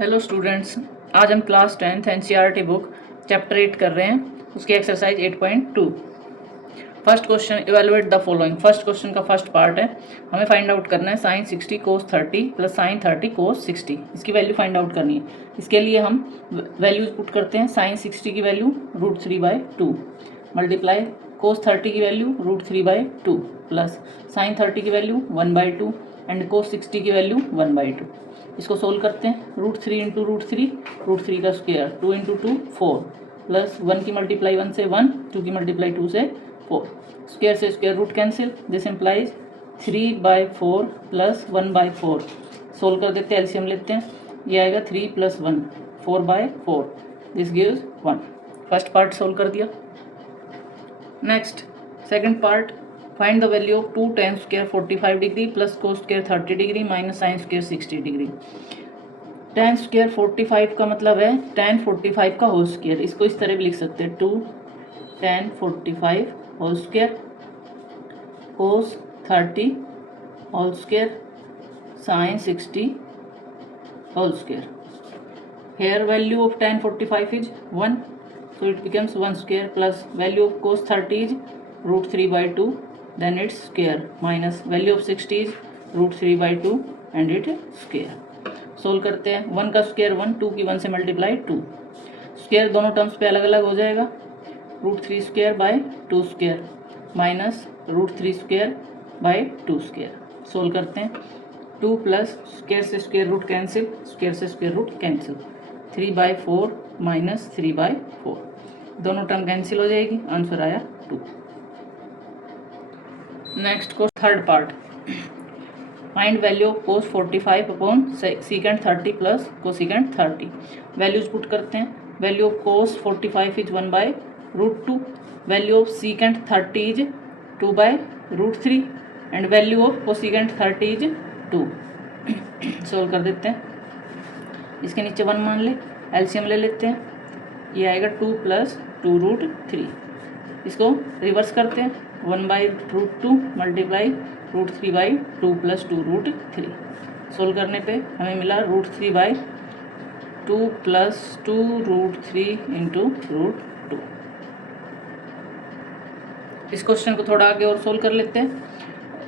Hello students, आज हम class 10th NCERT book chapter 8 कर रहे हैं। उसकी exercise 8.2। First question, evaluate the following. First question का फर्स्ट पार्ट है, हमें फाइंड आउट करना है साइन 60 कोस 30 प्लस साइन 30 कोस 60। इसकी वैल्यू फाइंड आउट करनी है। इसके लिए हम वैल्यूज पुट करते हैं। साइन 60 की वैल्यू √3/2 मल्टीप्लाई कोस 30 की वैल्यू √3/2 प्लस साइन 30 की वैल्यू 1/2 एंड कोस 60 की वैल्यू 1/2। इसको सोल्व करते हैं। √3 इंटू √3 का स्क्वायर 2 इंटू 2 4 प्लस 1 की मल्टीप्लाई 1 से 1, 2 की मल्टीप्लाई 2 से 4। स्क्वायर से square root cancel, this implies 3/4 plus 1/4। Solve कर देते हैं, एलसीएम लेते हैं। ये आएगा 3 + 1 4/4, this gives 1। First part solve कर दिया। Next second part, find the value of 2 tan square 45 degree plus cos square 30 degree minus sine square 60 degree. tan square 45 का मतलब है tan 45 का होल स्क्वायर। इसको इस तरह भी लिख सकते हैं 2 tan 45 whole square cos 30 whole square sine 60 whole square. Here value of tan 45 is 1, so it becomes 1 square plus value of cos 30 is √3/2, then its square minus value of 60 is √3/2 and it square. Solve करते हैं। 1 का square 1, 2 की 1 से multiply 2। Square दोनों terms पे अलग अलग हो जाएगा। √3²/2 स्क्वायर माइनस √3²/2 स्क्वायर। सोल्व करते हैं। 2 प्लस स्क्वायर से स्क्वायर रूट कैंसिल, स्क्वायर से स्क्वायर रूट कैंसिल, 3/4 माइनस 3/4, दोनों टर्म कैंसिल हो जाएगी। आंसर आया 2। नेक्स्ट को third part, find value of cos 45 upon secant 30 plus cosecant 30। Values put करते हैं। Value of cos 45 is 1/√2, value of secant 30 is 2/√3 and value of cosecant 30 is 2। Solve कर देते हैं। इसके नीचे 1 मान ले, एलसीएम ले लेते हैं। ये आएगा 2 + 2√3। इसको रिवर्स करते हैं। 1/√2 मल्टीप्लाई √3/2 प्लस 2√3। सोल्व करने पे हमें मिला √3/2 प्लस 2√3 इंटू √2। इस क्वेश्चन को थोड़ा आगे और सोल्व कर लेते हैं।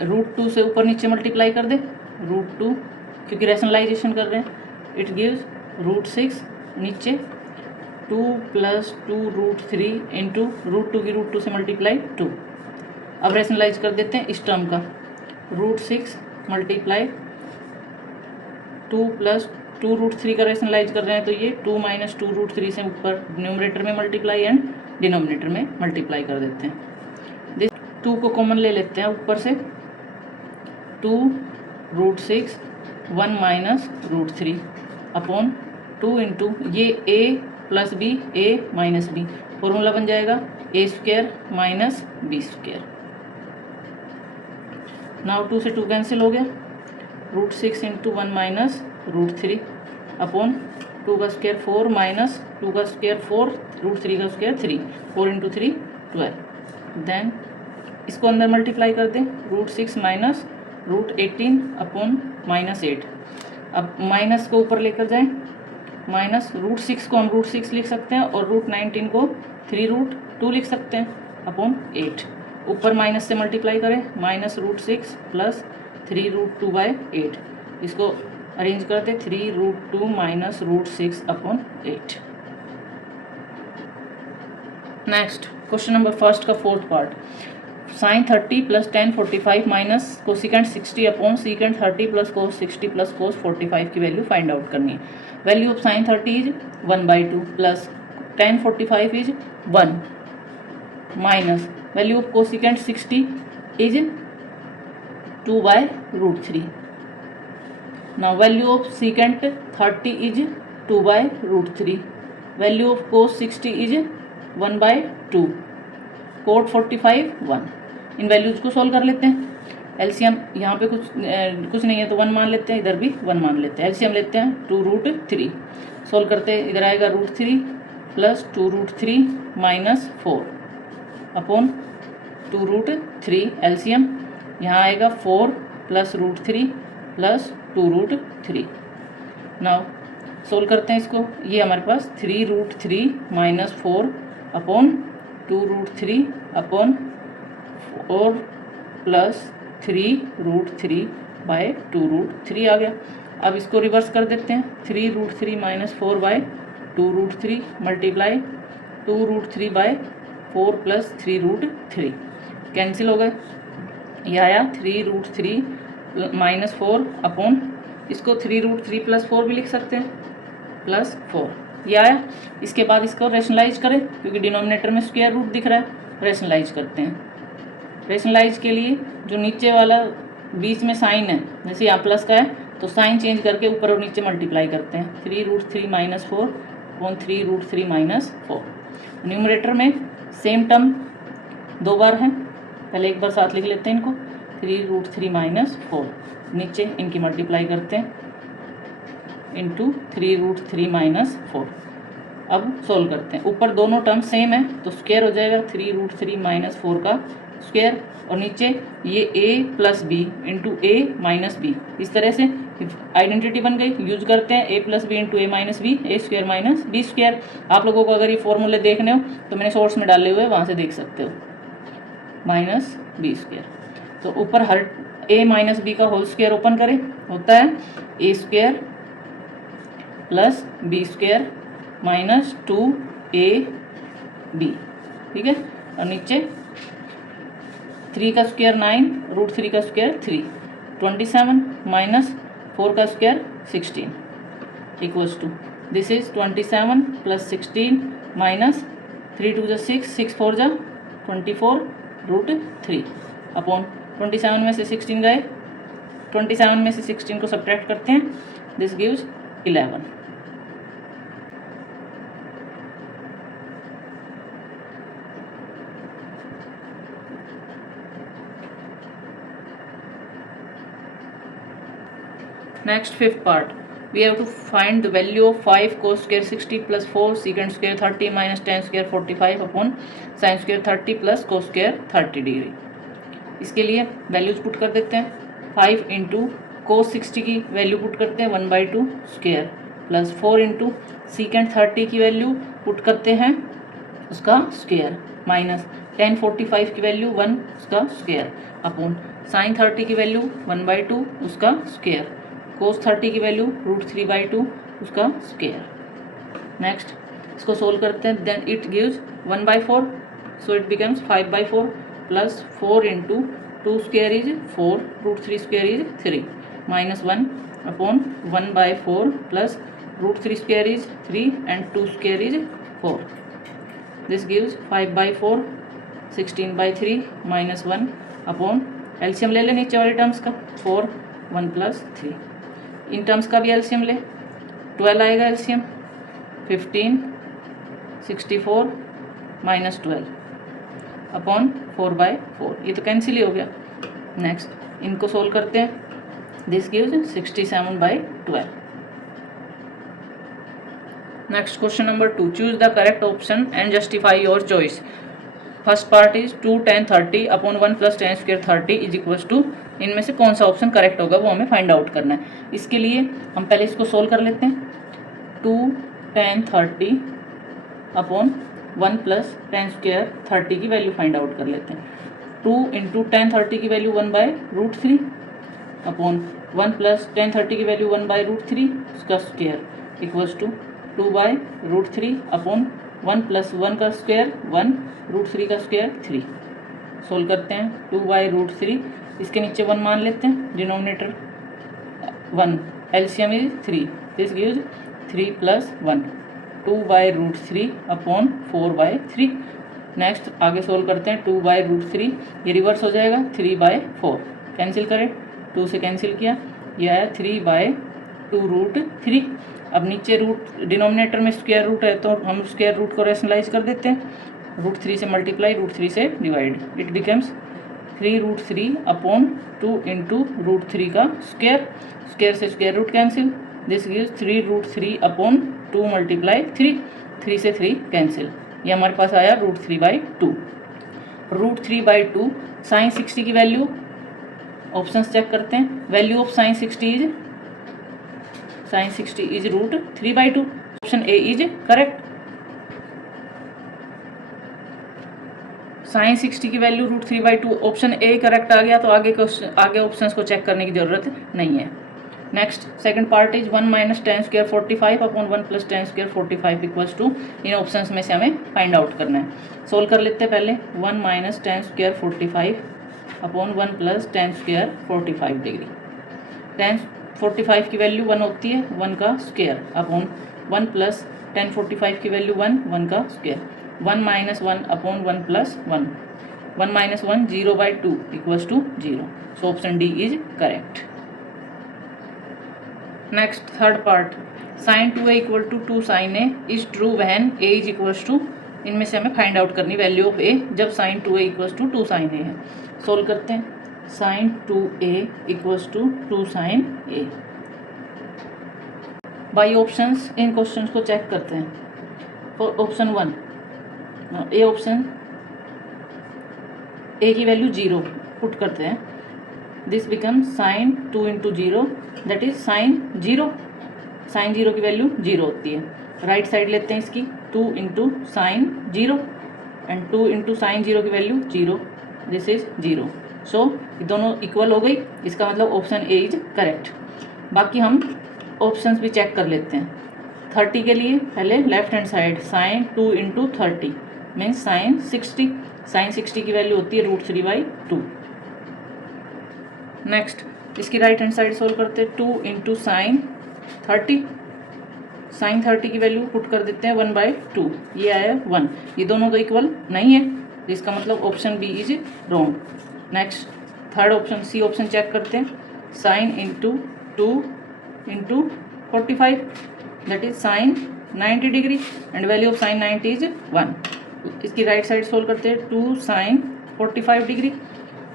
√2 से ऊपर नीचे मल्टीप्लाई कर दे, √2 क्योंकि रैशनलाइजेशन कर रहे हैं। इट गिव्स √6, नीचे 2 + 2√3 इंटू √2 की √2 से मल्टीप्लाई 2। अब रैशनलाइज कर देते हैं इस टर्म का। √6 मल्टीप्लाई 2 + 2√3 का रैशनलाइज कर रहे हैं तो ये 2 - 2√3 से ऊपर न्यूमरेटर में मल्टीप्लाई एंड डिनोमिनेटर में मल्टीप्लाई कर देते हैं। दिस 2 को कॉमन ले लेते हैं ऊपर से। 2√6 1 - √3 अपॉन 2 इंटू ये a + b a - b, formula बन जाएगा a² माइनस b²। नाउ 2 से 2 कैंसिल हो गया। √6 इंटू 1 - √3 अपॉन 2 का स्क्वायर 4 माइनस 2 का स्क्वायर 4, √3 का स्क्वायर 3, 4 इंटू 3 12। देन इसको अंदर मल्टीप्लाई कर दें। √6 माइनस √18 अपॉन -8। अब माइनस को ऊपर लेकर जाएं, माइनस √6 को हम √6 लिख सकते हैं और √19 को 3√2 लिख सकते हैं अपॉन 8। ऊपर माइनस से मल्टीप्लाई करें, -√6 प्लस 3√2/8। इसको अरेंज करते 3√2 minus √6 upon 8। Next question number first का fourth part, sine 30 plus tan 45 minus cosecant 60 upon secant 30 plus cos 60 plus cos 45 की वैल्यू फाइंड आउट करनी है। Value of sine 30 is 1/2 plus tan 45 is 1 minus value of cosecant 60 is 2/√3। Now value of secant 30 is 2/√3, value of cos 60 is 1/2, coat 45 1। In values को solve कर लेते हैं। LCM यहाँ पे कुछ नहीं है तो 1 मान लेते हैं, इधर भी 1 मान लेते हैं। एलसीएम लेते हैं 2√3। सोल्व करते हैं, इधर आएगा √3 प्लस 2√3 माइनस 4 अपॉन 2√3। एलसीएम यहाँ आएगा 4 प्लस √3 प्लस 2√3। नाउ सोल्व करते हैं इसको। ये हमारे पास 3√3 minus 4 upon 2√3 upon 4 plus 3√3 by 2√3 आ गया। अब इसको रिवर्स कर देते हैं। 3√3 minus 4 by 2√3 multiply 2√3 by 4 plus 3√3 cancel हो गए। यह आया 3√3 माइनस 4 अपॉन, इसको 3√3 प्लस 4 भी लिख सकते हैं, प्लस 4 यह आया। इसके बाद इसको रेशनलाइज करें क्योंकि डिनोमिनेटर में स्क्वायर रूट दिख रहा है, रेशनलाइज करते हैं। रेशनलाइज के लिए जो नीचे वाला बीच में साइन है, जैसे यहाँ प्लस का है तो साइन चेंज करके ऊपर और नीचे मल्टीप्लाई करते हैं। 3√3 माइनस 4 अपॉन 3√3 माइनस 4। न्यूमरेटर में सेम टर्म दो बार है, पहले एक बार साथ लिख लेते हैं इनको। 3√3 माइनस 4 नीचे इनकी मल्टीप्लाई करते हैं इंटू 3√3 माइनस 4। अब सोल्व करते हैं। ऊपर दोनों टर्म सेम है तो स्क्वायर हो जाएगा 3√3 माइनस 4 का स्क्वायर, और नीचे ये a plus B into A minus B. इस तरह से आइडेंटिटी बन गई। यूज करते हैं a plus B into A minus B, A square minus B square. आप लोगों को अगर ये फॉर्मूले देखने हो तो मैंने सोर्स में डाले हुए, वहाँ से देख सकते हो, माइनस बी स्क्वायर। तो ऊपर हर a माइनस बी का होल स्क्वायर ओपन करें, होता है a square plus B square minus 2ab, ठीक है। और नीचे 3 का स्क्वायर 9, √3 का स्क्वायर 3, 27 माइनस 4 का square 16 equals to, this is 27 plus 16 minus 3 2 6, 6 4 24 √3 upon 27 में से 16 गए, 27 में से 16 को सब्ट्रैक्ट करते हैं, this gives 11। Next, fifth part, we have to find the value of 5 cos square 60 plus 4 secant square 30 minus tan square 45 upon sin square 30 plus cos square 30 degree. इसके लिए वैल्यूज पुट कर देते हैं। 5 इंटू कोस 60 की value put करते हैं 1/2 square, plus 4 into secant 30 की value put करते हैं उसका स्क्वायर, माइनस tan 45 की वैल्यू 1 उसका स्क्वायर, अपॉन साइन 30 की वैल्यू 1/2 उसका स्क्वायर, कोस 30 की वैल्यू √3/2 उसका स्क्वायर। नेक्स्ट इसको सोल्व करते हैं, then it gives 1/4, so it becomes 5/4 plus 4 into 2 square is 4, √3 square is 3, minus 1 upon 1/4 plus √3 square is 3 and 2 square is 4, this gives 5/4, 16/3 minus 1 upon, LCM ले लें नीचे वाले terms का, 4 1 प्लस 3, इन टर्म्स का भी एलसीएम ले, 12 आएगा एलसीएम, 15 64 माइनस 12 अपॉन 4/4, ये तो कैंसिल ही हो गया। नेक्स्ट इनको सोल्व करते हैं, this gives 67/12। Next question number 2, choose the correct option and justify your choice. First part is 2 tan 30 upon 1 plus tan square 30 is equals to, इनमें से कौन सा ऑप्शन करेक्ट होगा वो हमें फाइंड आउट करना है। इसके लिए हम पहले इसको सोल्व कर लेते हैं। 2 tan 30 upon 1 plus tan square 30 की वैल्यू फाइंड आउट कर लेते हैं। 2 इंटू tan 30 की वैल्यू 1/√3 अपॉन 1 प्लस tan 30 की वैल्यू 1/√3 उसका square equals to 2/√3 upon 1 plus 1 का स्क्वायर 1, √3 का स्क्वायर 3। सोल्व करते हैं, 2/√3, इसके नीचे 1 मान लेते हैं, denominator 1, LCM is 3, this gives 3 plus 1, 2/√3 upon 4/3। Next आगे सोल्व करते हैं, 2/√3, ये रिवर्स हो जाएगा 3/4, कैंसिल करें, 2 से कैंसिल किया, यह आया 3/2√3। अब नीचे रूट, डिनोमिनेटर में स्क्वायर रूट है तो हम स्क्वायर रूट को रेशनलाइज कर देते हैं, √3 से मल्टीप्लाई, √3 से divide, it becomes 3√3 upon 2 into √3 का स्क्वायर, स्क्वायर से square root cancel, this gives 3√3 upon 2 multiply 3, 3 से 3 कैंसिल, ये हमारे पास आया √3/2। √3/2 साइन 60 की वैल्यू, ऑप्शंस चेक करते हैं, value of sign 60 is sin 60 is root 3/2. Option A is correct. sin 60 की value root 3/2, option A correct आ गया, तो आगे ऑप्शंस को चेक करने की जरूरत नहीं है। Next second part is 1 minus ten square 45 upon 1 plus tan square 45 equals to, इन ऑप्शंस में से हमें फाइंड आउट करना है। सोल्व कर लेते हैं पहले। 1 minus ten square 45 upon 1 plus tan square 45 degree. Ten 45 की वैल्यू 1 होती है, 1 का स्क्वायर अपॉन 1 प्लस टेन 45 की वैल्यू 1, 1 का square. 1 minus 1 upon 1 plus 1, 1 minus 1 0/2 equals to 0। So option D is correct. Next third part, sine 2a equal to 2 sine A is true when a is equals to, इनमें से हमें find out करनी value of a जब sine 2a equals to 2 sine A है। Solve करते हैं। Sine 2a equals to 2 sine A. By options इन questions को चेक करते हैं। For option 1, A option, A की वैल्यू 0 पुट करते हैं। This become sine 2 into 0 that is sine 0। Sine 0 की वैल्यू 0 होती है। राइट साइड लेते हैं इसकी, 2 into sign 0 and 2 into sign 0 की वैल्यू 0, दिस इज 0। सो ये दोनों इक्वल हो गई, इसका मतलब ऑप्शन ए इज करेक्ट। बाकी हम ऑप्शंस भी चेक कर लेते हैं। 30 के लिए पहले left hand side sine 2 into 30 means sine 60। Sine 60 की वैल्यू होती है रूट 3/2। नेक्स्ट इसकी राइट हैंड साइड सोल्व करते हैं। 2 इंटू साइन 30, साइन 30 की वैल्यू पुट कर देते हैं 1/2, ये आया 1। ये दोनों तो इक्वल नहीं है, इसका मतलब option B is wrong. Next third option, C option check करते हैं। Sine into 2 into 45 that is sine 90 degree and value of sine 90 is 1। इसकी राइट साइड सोल्व करते हैं। 2 sine 45 degree,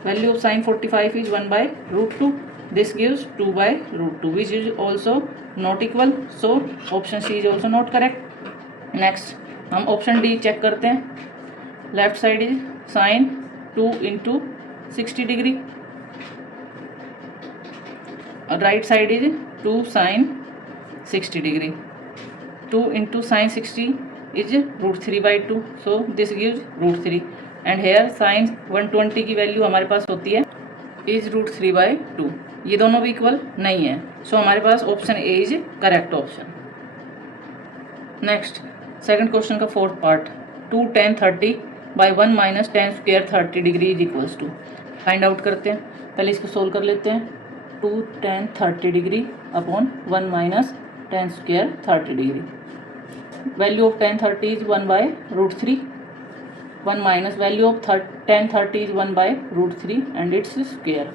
value of sine 45 is 1/√2, this gives 2/√2 which is also not equal. So option C is also not correct. Next हम option D check करते हैं। Left side is sine 2 into 60 degree, right side is 2 sine 60 degree. 2 into sine 60 is root 3/2, so this gives root 3 and here sine 120 की value हमारे पास होती है is root 3/2। ये दोनों भी इक्वल नहीं है, सो हमारे पास option A is correct option. Next second question का fourth part, 2 tan 30 by 1 minus ten square 30 degree is equals to. Find out करते हैं, पहले इसको सोल्व कर लेते हैं। 2 tan 30 degree upon 1 minus ten square 30 degree. Value of tan 30 is 1/√3, 1 minus value of tan 30 is 1/√3 and its square.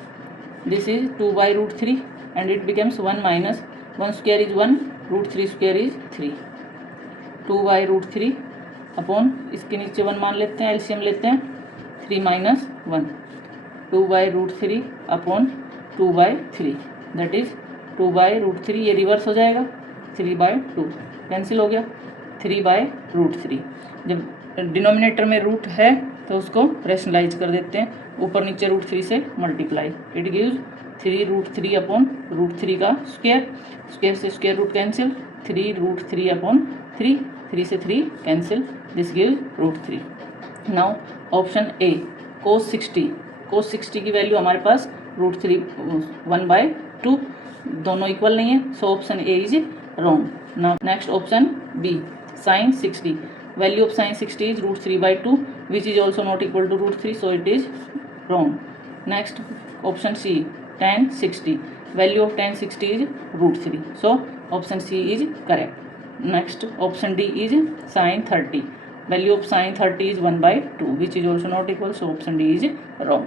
This is 2/√3 and it becomes 1 minus 1 square is 1, √3 square is 3। 2/√3 upon इसके नीचे 1 मान लेते हैं, LCM लेते हैं। 3 minus 1, 2/√3 upon 2/3 that is 2/√3। ये reverse हो जाएगा, 3/2 कैंसिल हो गया। 3/√3, जब डिनोमिनेटर में रूट है तो उसको रेशनलाइज कर देते हैं, ऊपर नीचे √3 से मल्टीप्लाई, इट गिव्स 3√3 अपॉन √3 का स्क्वायर, स्क्वायर से स्क्वायर रूट कैंसिल, 3√3 अपॉन 3, 3 से 3 cancel, this gives √3। Now option A cos 60 की वैल्यू हमारे पास √3 1/2, दोनों इक्वल नहीं है, so option A is wrong. Now next option B sine 60, value of sin 60 is √3/2 which is also not equal to √3, so it is wrong. Next option C tan 60, value of tan 60 is √3, so option C is correct. Next option D is sin 30, value of sin 30 is 1/2 which is also not equal, so option D is wrong.